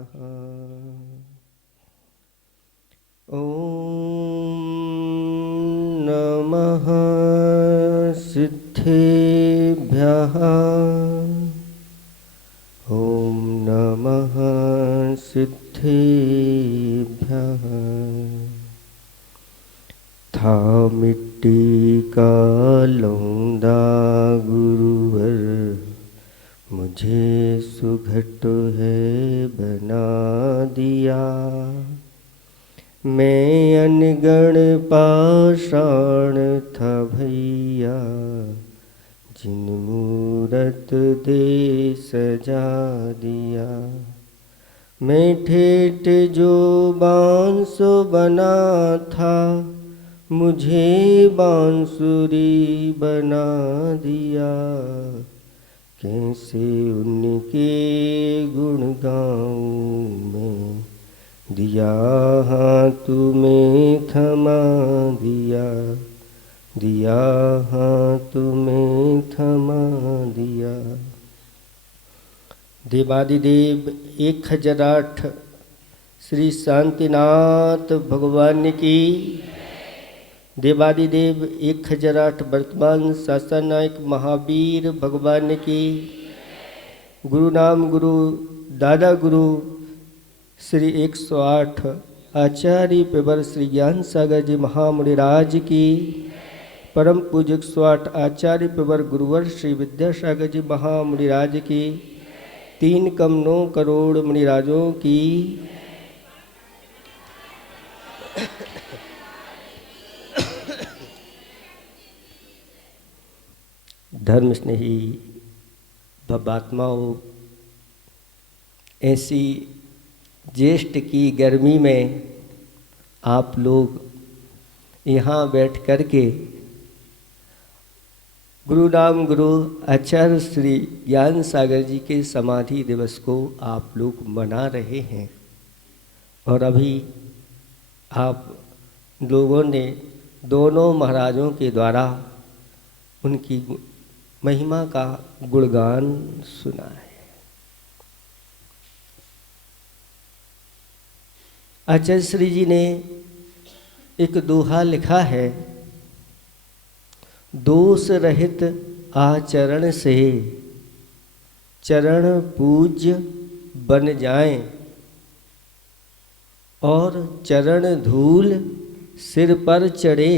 नमः। ॐ नमः सिद्धेभ्यः। ॐ नमः सिद्धेभ्यः। था मिट्टी का लौंदा गुरुवर, मुझे सुघट है बना दिया। मैं अनगण पाषाण था भैया, जिन मूरत दे सजा दिया। मैं ठेठ जो बांसु बना था, मुझे बांसुरी बना दिया। कैसे उनके गुण गाऊं मैं, दिया हाथ में थमा दिया, दिया हाथ में थमा दिया। देवादिदेव 1008 श्री शांतिनाथ भगवान की। देवादिदेव 1008 वर्तमान शासन नायक महावीर भगवान की। गुरु नाम गुरु दादा गुरु श्री 108 आचार्य पेवर श्री ज्ञान सागर जी महामुनिराज की। परम पूज्य 108 आचार्य पेवर गुरुवर श्री विद्यासागर जी महामुनिराज की। 3 कम 9 करोड़ मुनिराजों की। धर्म स्नेही भवात्माओं, ऐसी ज्येष्ठ की गर्मी में आप लोग यहाँ बैठ कर के गुरु नाम गुरु आचार्य श्री ज्ञान सागर जी के समाधि दिवस को आप लोग मना रहे हैं। और अभी आप लोगों ने दोनों महाराजों के द्वारा उनकी महिमा का गुणगान सुना है। आचार्य श्री जी ने एक दोहा लिखा है, दोष रहित आचरण से चरण पूज्य बन जाएं, और चरण धूल सिर पर चढ़े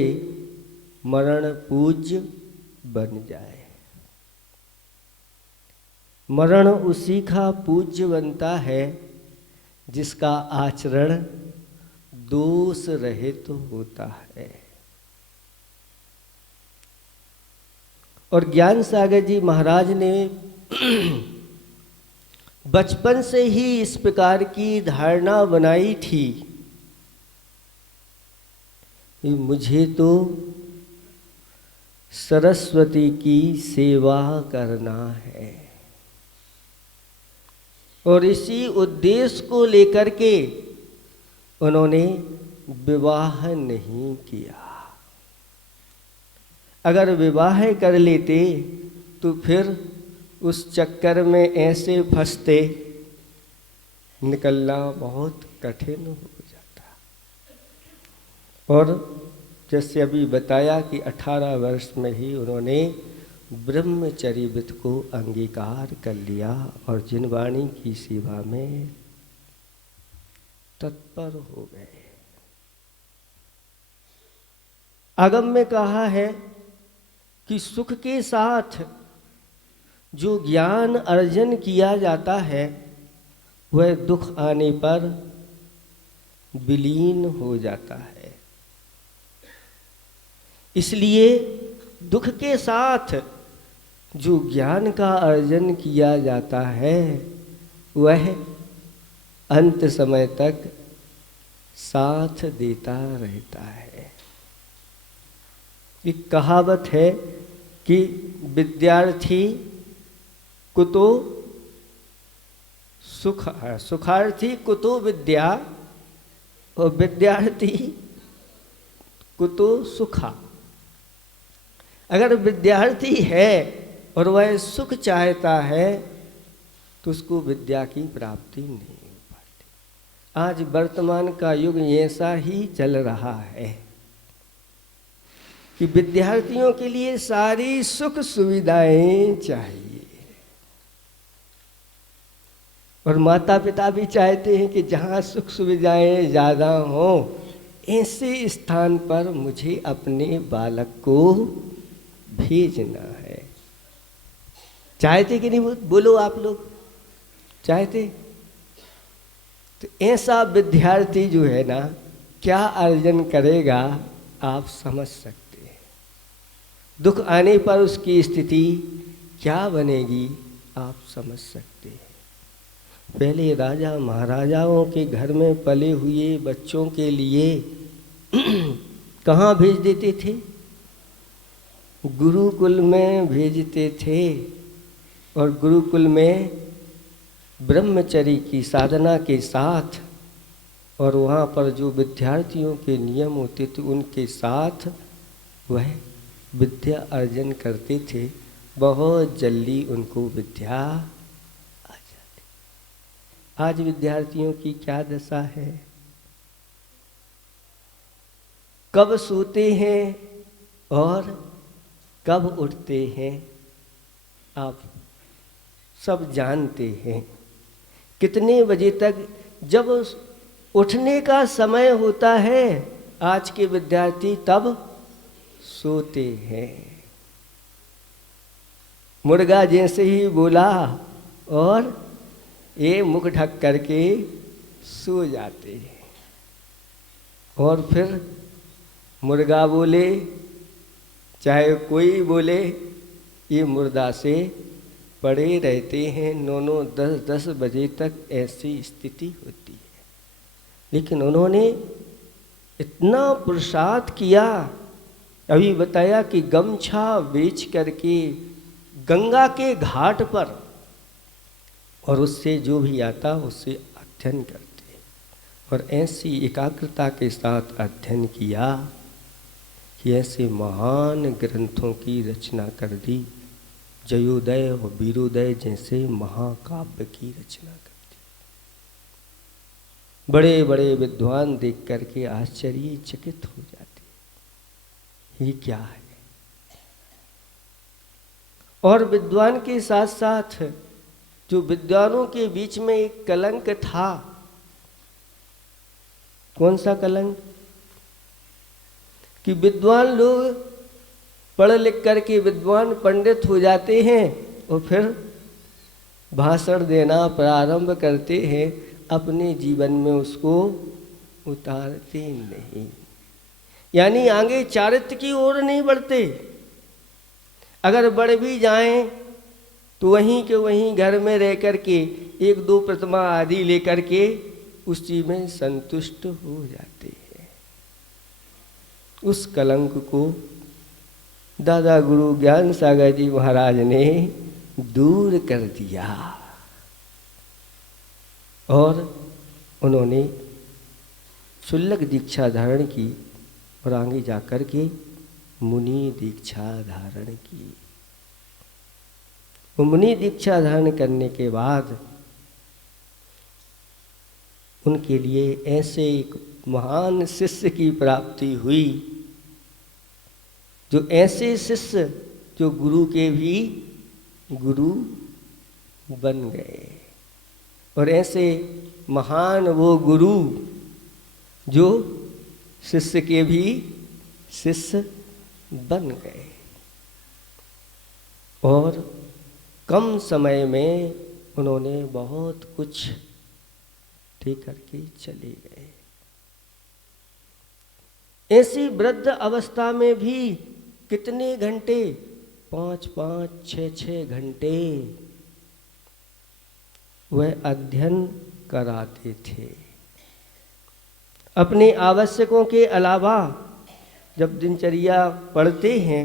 मरण पूज्य बन जाए। मरण उसी का पूज्य बनता है जिसका आचरण दोष रहित होता है। और ज्ञान सागर जी महाराज ने बचपन से ही इस प्रकार की धारणा बनाई थी कि मुझे तो सरस्वती की सेवा करना है। और इसी उद्देश्य को लेकर के उन्होंने विवाह नहीं किया। अगर विवाह कर लेते तो फिर उस चक्कर में ऐसे फंसते, निकलना बहुत कठिन हो जाता। और जैसे अभी बताया कि 18 वर्ष में ही उन्होंने ब्रह्मचर्य व्रत को अंगीकार कर लिया और जिनवाणी की सेवा में तत्पर हो गए। आगम में कहा है कि सुख के साथ जो ज्ञान अर्जन किया जाता है वह दुख आने पर विलीन हो जाता है। इसलिए दुख के साथ जो ज्ञान का अर्जन किया जाता है वह अंत समय तक साथ देता रहता है। एक कहावत है कि विद्यार्थी कुतो सुखार्थी कुतो विद्या और विद्यार्थी कुतो सुखा। अगर विद्यार्थी है और वह सुख चाहता है तो उसको विद्या की प्राप्ति नहीं हो पाती। आज वर्तमान का युग ऐसा ही चल रहा है कि विद्यार्थियों के लिए सारी सुख सुविधाएं चाहिए, और माता पिता भी चाहते हैं कि जहाँ सुख सुविधाएं ज़्यादा हों ऐसे स्थान पर मुझे अपने बालक को भेजना है। चाहते कि नहीं? बोलो आप लोग, चाहते? तो ऐसा विद्यार्थी जो है ना, क्या अर्जन करेगा आप समझ सकते हैं। दुख आने पर उसकी स्थिति क्या बनेगी आप समझ सकते हैं। पहले राजा महाराजाओं के घर में पले हुए बच्चों के लिए कहाँ भेज देते थे? गुरुकुल में भेजते थे, और गुरुकुल में ब्रह्मचर्य की साधना के साथ, और वहाँ पर जो विद्यार्थियों के नियम होते थे उनके साथ वह विद्या अर्जन करते थे। बहुत जल्दी उनको विद्या आ जाती। आज विद्यार्थियों की क्या दशा है? कब सोते हैं और कब उठते हैं आप सब जानते हैं। कितने बजे तक, जब उठने का समय होता है आज के विद्यार्थी तब सोते हैं। मुर्गा जैसे ही बोला और ये मुख ढक करके सो जाते हैं, और फिर मुर्गा बोले चाहे कोई बोले, ये मुर्दा से पड़े रहते हैं। 9-9, 10-10 बजे तक ऐसी स्थिति होती है। लेकिन उन्होंने इतना पुरुषार्थ किया, अभी बताया कि गमछा बेच करके गंगा के घाट पर, और उससे जो भी आता उससे अध्ययन करते, और ऐसी एकाग्रता के साथ अध्ययन किया कि ऐसे महान ग्रंथों की रचना कर दी। जयोदय और वीरोदय जैसे महाकाव्य की रचना कर दी। बड़े बड़े विद्वान देख करके आश्चर्यचकित हो जाते, ये क्या है। और विद्वान के साथ साथ जो विद्वानों के बीच में एक कलंक था, कौन सा कलंक? कि विद्वान लोग पढ़ लिख करके विद्वान पंडित हो जाते हैं और फिर भाषण देना प्रारंभ करते हैं, अपने जीवन में उसको उतारते नहीं, यानी आगे चारित्र की ओर नहीं बढ़ते। अगर बढ़ भी जाएं तो वहीं के वहीं घर में रह करके 1-2 प्रतिमा आदि लेकर के उसी में संतुष्ट हो जाते हैं। उस कलंक को दादा गुरु ज्ञान सागर जी महाराज ने दूर कर दिया, और उन्होंने शुल्लक दीक्षा धारण की, और आगे जाकर के मुनि दीक्षा धारण की। वो मुनि दीक्षा धारण करने के बाद उनके लिए ऐसे एक महान शिष्य की प्राप्ति हुई, जो ऐसे शिष्य जो गुरु के भी गुरु बन गए, और ऐसे महान वो गुरु जो शिष्य के भी शिष्य बन गए, और कम समय में उन्होंने बहुत कुछ दे करके चले गए। ऐसी वृद्ध अवस्था में भी कितने घंटे, 5-5, 6-6 घंटे वह अध्ययन कराते थे। अपने आवश्यकों के अलावा जब दिनचर्या पढ़ते हैं,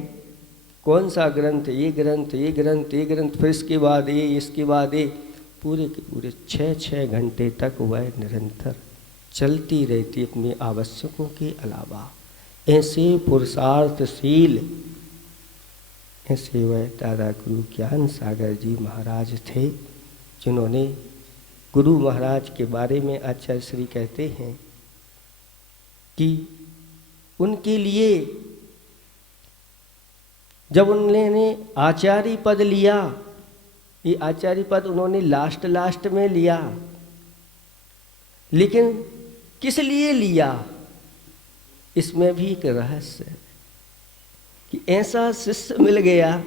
कौन सा ग्रंथ, ये ग्रंथ, ये ग्रंथ, ये ग्रंथ, फिर इसके बाद ये, इसके बाद ये, पूरे के पूरे 6-6 घंटे तक वह निरंतर चलती रहती अपने आवश्यकों के अलावा। ऐसे पुरुषार्थशील, ऐसे वह दादा गुरु ज्ञान सागर जी महाराज थे, जिन्होंने गुरु महाराज के बारे में आचार्य श्री कहते हैं कि उनके लिए जब उन्होंने आचार्य पद लिया, ये आचार्य पद उन्होंने लास्ट में लिया, लेकिन किस लिए लिया, इसमें भी एक रहस्य है कि ऐसा शिष्य मिल गया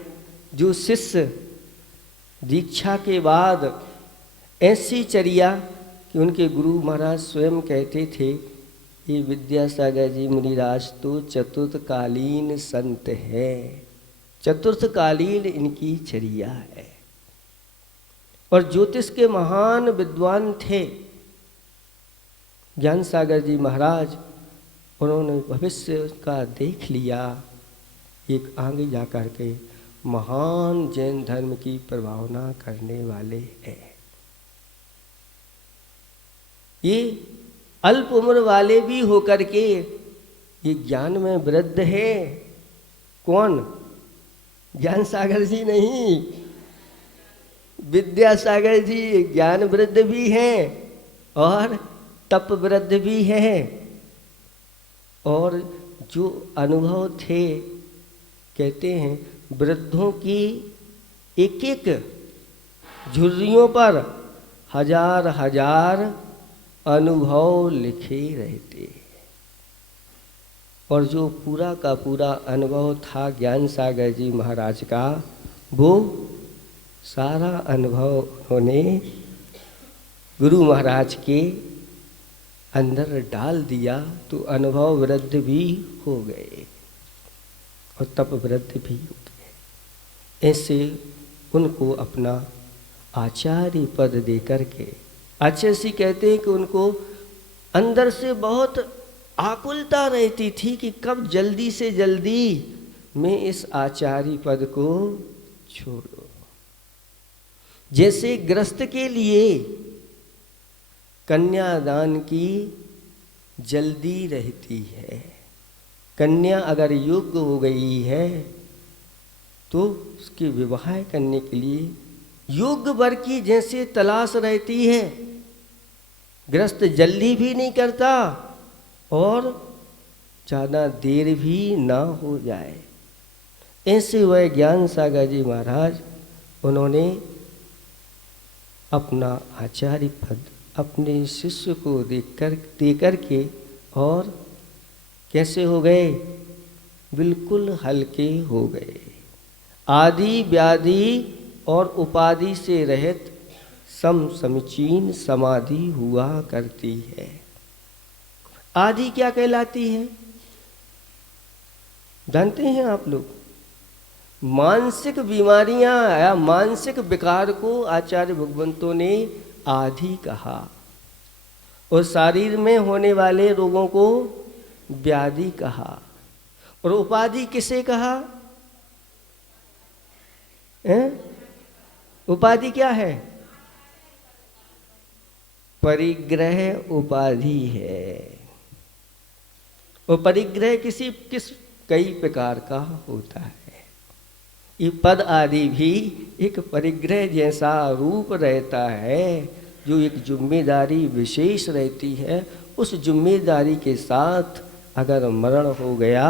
जो शिष्य दीक्षा के बाद ऐसी चर्या कि उनके गुरु महाराज स्वयं कहते थे, ये विद्यासागर जी मुनिराज तो चतुर्थकालीन संत है, चतुर्थकालीन इनकी चर्या है। और ज्योतिष के महान विद्वान थे ज्ञान सागर जी महाराज, उन्होंने भविष्य का देख लिया, एक आगे जाकर के महान जैन धर्म की प्रभावना करने वाले हैं। ये अल्प उम्र वाले भी होकर के ये ज्ञान में वृद्ध है। कौन? ज्ञान सागर जी नहीं, विद्यासागर जी ज्ञान वृद्ध भी हैं और तप वृद्ध भी हैं। और जो अनुभव थे, कहते हैं वृद्धों की एक एक झुर्रियों पर हजार हजार अनुभव लिखे रहते। और जो पूरा का पूरा अनुभव था ज्ञान सागर जी महाराज का, वो सारा अनुभव उन्होंने गुरु महाराज के अंदर डाल दिया, तो अनुभव वृद्ध भी हो गए और तप वृद्ध भी हो गए। ऐसे उनको अपना आचार्य पद दे करके आचार्य जी कहते हैं कि उनको अंदर से बहुत आकुलता रहती थी कि कब जल्दी से जल्दी मैं इस आचार्य पद को छोड़ूं। जैसे गृहस्थ के लिए कन्यादान की जल्दी रहती है, कन्या अगर योग्य हो गई है तो उसके विवाह करने के लिए योग्य वर की जैसे तलाश रहती है। गृहस्थ जल्दी भी नहीं करता और ज़्यादा देर भी ना हो जाए। ऐसे वह ज्ञान सागर जी महाराज, उन्होंने अपना आचार्य पद अपने शिष्य को दे करके और कैसे हो गए? बिल्कुल हल्के हो गए। आदि व्याधि और उपाधि से रहित समीचीन समाधि हुआ करती है। आदि क्या कहलाती है जानते हैं आप लोग? मानसिक बीमारियां या मानसिक विकार को आचार्य भगवंतों ने आदि कहा, और शरीर में होने वाले रोगों को व्याधि कहा, और उपाधि किसे कहा? उपाधि क्या है? परिग्रह उपाधि है। और परिग्रह किस कई प्रकार का होता है। ये पद आदि भी एक परिग्रह जैसा रूप रहता है, जो एक जिम्मेदारी विशेष रहती है। उस जिम्मेदारी के साथ अगर मरण हो गया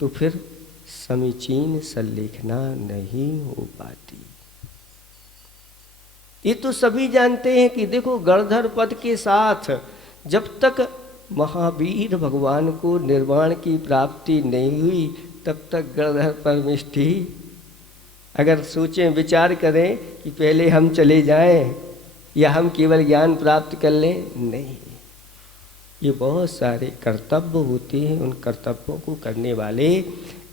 तो फिर समीचीन संलेखना नहीं हो पाती। ये तो सभी जानते हैं कि देखो, गणधर पद के साथ जब तक महावीर भगवान को निर्वाण की प्राप्ति नहीं हुई, तब तक गणधर परमिष्ठी अगर सोचें विचार करें कि पहले हम चले जाएं या हम केवल ज्ञान प्राप्त कर लें, नहीं। ये बहुत सारे कर्तव्य होते हैं। उन कर्तव्यों को करने वाले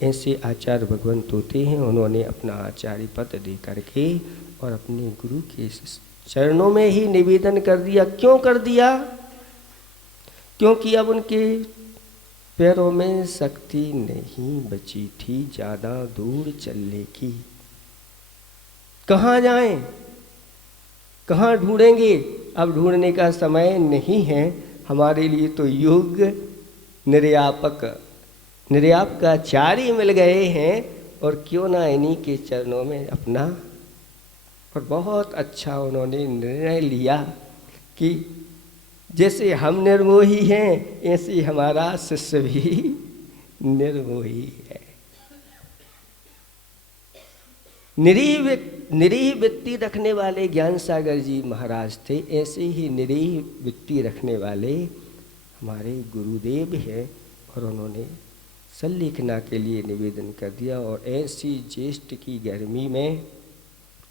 ऐसे आचार्य भगवंत होते हैं। उन्होंने अपना आचार्य पद दे करके और अपने गुरु के चरणों में ही निवेदन कर दिया। क्यों कर दिया? क्योंकि अब उनके पैरों में शक्ति नहीं बची थी ज़्यादा दूर चलने की। कहाँ जाएं? कहाँ ढूंढेंगे? अब ढूंढने का समय नहीं है हमारे लिए। तो योग्य निर्यापकाचार्य मिल गए हैं, और क्यों ना इन्हीं के चरणों में अपना। और बहुत अच्छा उन्होंने निर्णय लिया कि जैसे हम निर्मोही हैं ऐसे हमारा शिष्य भी निर्मोही है। निरीह वृत्ति रखने वाले ज्ञान सागर जी महाराज थे, ऐसे ही निरीह वृत्ति रखने वाले हमारे गुरुदेव हैं। और उन्होंने संलेखना के लिए निवेदन कर दिया और ऐसी ज्येष्ठ की गर्मी में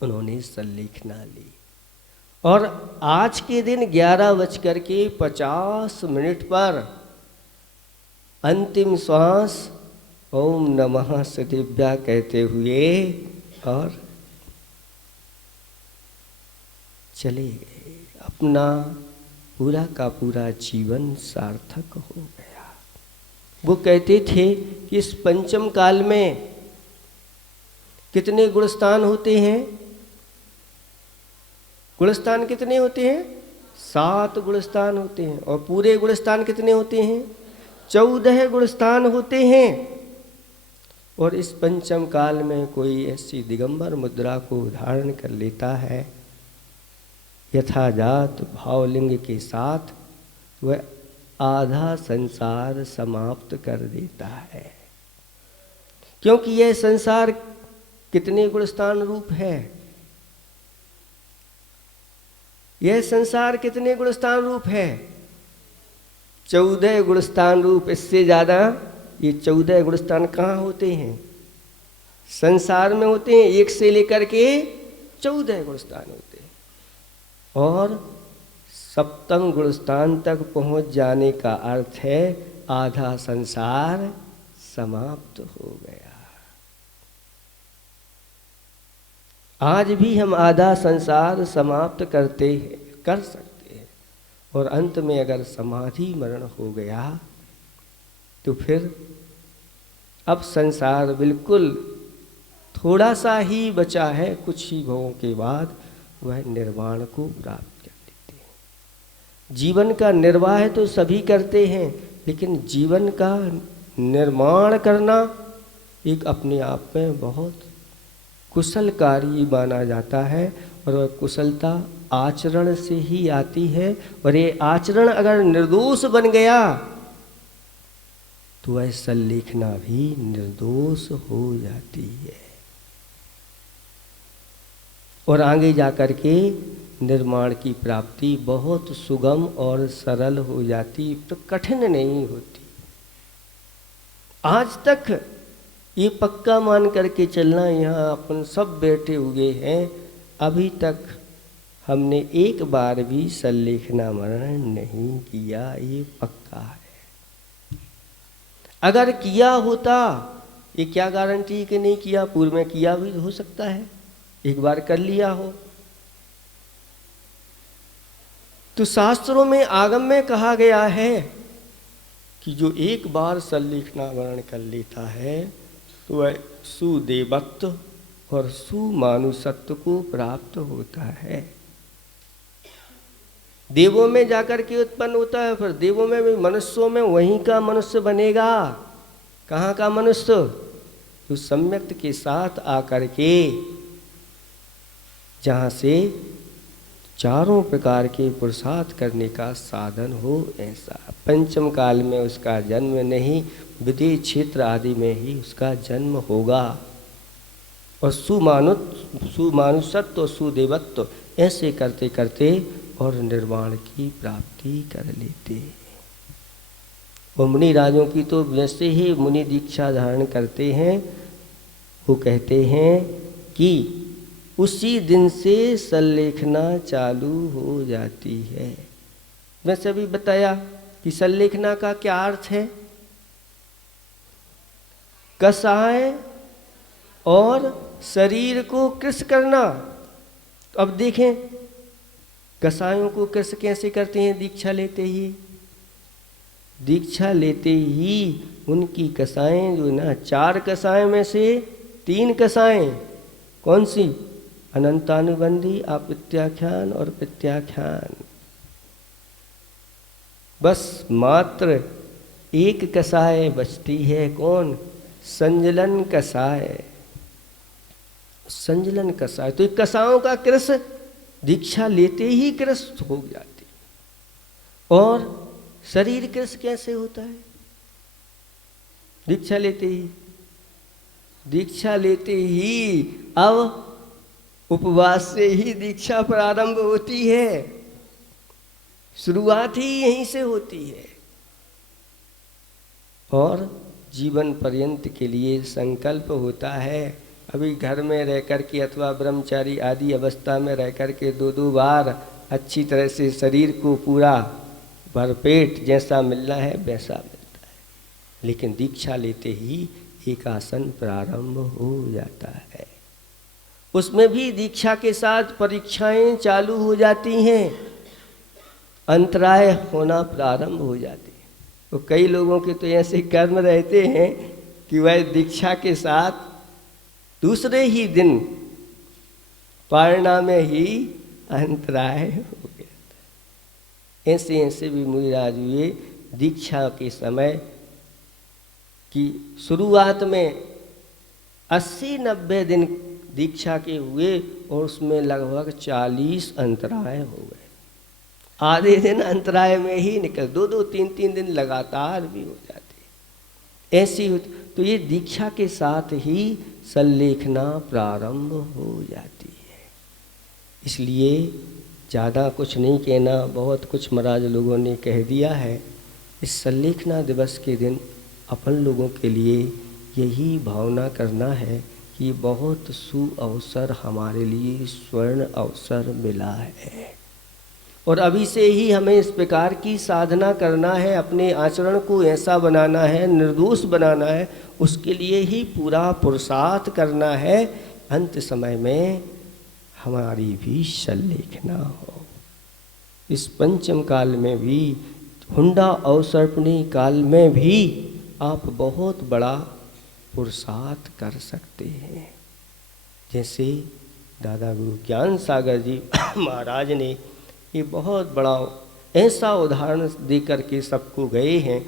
उन्होंने संलेखना ली। और आज के दिन 11:50 पर अंतिम श्वास ओम नमः सदिव्या कहते हुए और चले गए। अपना पूरा का पूरा जीवन सार्थक हो गया। वो कहते थे कि इस पंचम काल में कितने गुणस्थान होते हैं? गुणस्थान कितने होते हैं? 7 गुणस्थान होते हैं। और पूरे गुणस्थान कितने होते हैं? 14 गुणस्थान होते हैं। और इस पंचम काल में कोई ऐसी दिगंबर मुद्रा को धारण कर लेता है यथाजात भावलिंग के साथ, वह आधा संसार समाप्त कर देता है। क्योंकि यह संसार कितने गुणस्थान रूप है? यह संसार कितने गुणस्थान रूप है? 14 गुणस्थान रूप। इससे ज़्यादा ये 14 गुणस्थान कहाँ होते हैं? संसार में होते हैं। 1 से लेकर के 14 गुणस्थान होते हैं। और 7वें गुणस्थान तक पहुँच जाने का अर्थ है आधा संसार समाप्त हो गया। आज भी हम आधा संसार समाप्त कर सकते हैं। और अंत में अगर समाधि मरण हो गया तो फिर अब संसार बिल्कुल थोड़ा सा ही बचा है। कुछ ही भवों के बाद वह निर्वाण को प्राप्त कर लेते हैं। जीवन का निर्वाह तो सभी करते हैं, लेकिन जीवन का निर्माण करना एक अपने आप में बहुत कुशल कार्य माना जाता है। और वह कुशलता आचरण से ही आती है। और ये आचरण अगर निर्दोष बन गया तो वह संलेखना भी निर्दोष हो जाती है। और आगे जाकर के निर्माण की प्राप्ति बहुत सुगम और सरल हो जाती, तो कठिन नहीं होती। आज तक ये पक्का मान करके चलना, यहाँ अपन सब बैठे हुए हैं, अभी तक हमने एक बार भी संलेखना मरण नहीं किया, ये पक्का है। अगर किया होता, ये क्या गारंटी कि नहीं किया? पूर्व में किया भी हो सकता है, एक बार कर लिया हो। तो शास्त्रों में आगम में कहा गया है कि जो एक बार संलेखना मरण कर लेता है तो वह सुदेवत्व और सुमानुषत्व को प्राप्त होता है। देवों में जाकर के उत्पन्न होता है, फिर देवों में भी मनुष्यों में वहीं का मनुष्य बनेगा। कहाँ का मनुष्य? तो सम्यक्त के साथ आकर के जहाँ से चारों प्रकार के पुरुषार्थ करने का साधन हो, ऐसा। पंचम काल में उसका जन्म नहीं, विदेह क्षेत्र आदि में ही उसका जन्म होगा। और सुमानुषत्व और सुदेवत्व ऐसे करते करते और निर्वाण की प्राप्ति कर लेते। और मुनि राजों की तो वैसे ही मुनि दीक्षा धारण करते हैं, वो कहते हैं कि उसी दिन से संलेखना चालू हो जाती है। वैसे अभी बताया कि संलेखना का क्या अर्थ है? कसाय और शरीर को कृश करना। तो अब देखें कसायों को कृश कैसे करते हैं? दीक्षा लेते ही, दीक्षा लेते ही उनकी कसाएं जो ना, 4 कसाएं में से 3 कसाएं कौन सी? अनंतानुबंधी, अप्रत्याख्यान और प्रत्याख्यान। बस मात्र एक कसाय बचती है, कौन? संजलन कसाय। संजलन कसाय। तो कसाओं का कृश दीक्षा लेते ही कृश हो जाती। और शरीर कृष कैसे होता है? दीक्षा लेते ही अब उपवास से ही दीक्षा प्रारंभ होती है, शुरुआत ही यहीं से होती है। और जीवन पर्यंत के लिए संकल्प होता है। अभी घर में रह कर के अथवा ब्रह्मचारी आदि अवस्था में रह कर के 2-2 बार अच्छी तरह से शरीर को पूरा भरपेट जैसा मिलना है वैसा मिलता है, लेकिन दीक्षा लेते ही एक आसन प्रारंभ हो जाता है। उसमें भी दीक्षा के साथ परीक्षाएं चालू हो जाती हैं, अंतराय होना प्रारंभ हो जाते हैं। तो कई लोगों के तो ऐसे कर्म रहते हैं कि वह दीक्षा के साथ दूसरे ही दिन पारणा में ही अंतराय हो गया। ऐसे भी मुनिराज हुए दीक्षा के समय की शुरुआत में 80-90 दिन दीक्षा के हुए और उसमें लगभग 40 अंतराय हो गए। आधे दिन अंतराय में ही निकल, 2-2, 3-3 दिन लगातार भी हो जाते ऐसी होती। तो ये दीक्षा के साथ ही संलेखना प्रारंभ हो जाती है। इसलिए ज़्यादा कुछ नहीं कहना, बहुत कुछ महाराज लोगों ने कह दिया है। इस संलेखना दिवस के दिन अपन लोगों के लिए यही भावना करना है कि बहुत सुअवसर हमारे लिए स्वर्ण अवसर मिला है, और अभी से ही हमें इस प्रकार की साधना करना है, अपने आचरण को ऐसा बनाना है, निर्दोष बनाना है, उसके लिए ही पूरा पुरुषार्थ करना है। अंत समय में हमारी भी संलेखना हो। इस पंचम काल में भी, हुंडा अवसर्पणी काल में भी आप बहुत बड़ा पुरुषार्थ कर सकते हैं। जैसे दादा गुरु ज्ञान सागर जी महाराज ने ये बहुत बड़ा ऐसा उदाहरण दे करके सबको गए हैं।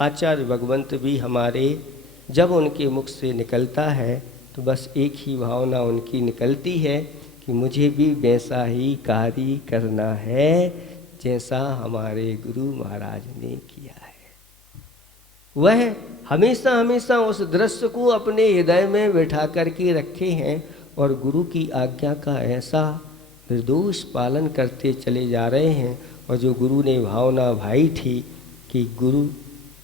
आचार्य भगवंत भी हमारे जब उनके मुख से निकलता है तो बस एक ही भावना उनकी निकलती है कि मुझे भी वैसा ही कार्य करना है जैसा हमारे गुरु महाराज ने किया है। वह हमेशा हमेशा उस दृश्य को अपने हृदय में बैठा करके रखे हैं और गुरु की आज्ञा का ऐसा निर्दोष पालन करते चले जा रहे हैं। और जो गुरु ने भावना भाई थी कि गुरु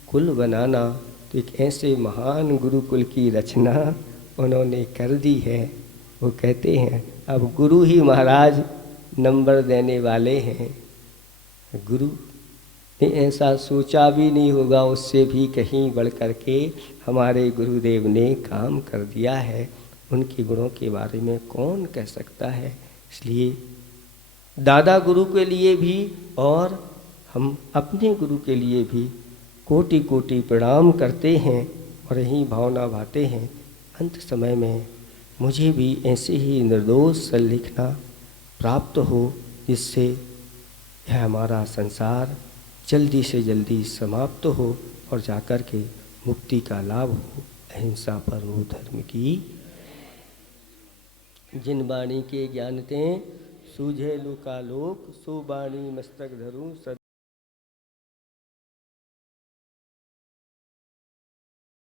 कुल बनाना, तो एक ऐसे महान गुरुकुल की रचना उन्होंने कर दी है। वो कहते हैं अब गुरु ही महाराज नंबर देने वाले हैं। गुरु ने ऐसा सोचा भी नहीं होगा, उससे भी कहीं बढ़ कर के हमारे गुरुदेव ने काम कर दिया है। उनके गुणों के बारे में कौन कह सकता है। इसलिए दादा गुरु के लिए भी और हम अपने गुरु के लिए भी कोटि कोटि प्रणाम करते हैं और यही भावना भाते हैं अंत समय में मुझे भी ऐसे ही निर्दोष संलिखना प्राप्त हो, जिससे यह हमारा संसार जल्दी से जल्दी समाप्त हो और जाकर के मुक्ति का लाभ हो। अहिंसा परमो धर्म की। जिन वाणी के ज्ञानते सूझे लोकालोक, सो वाणी मस्तक धरूं सदा।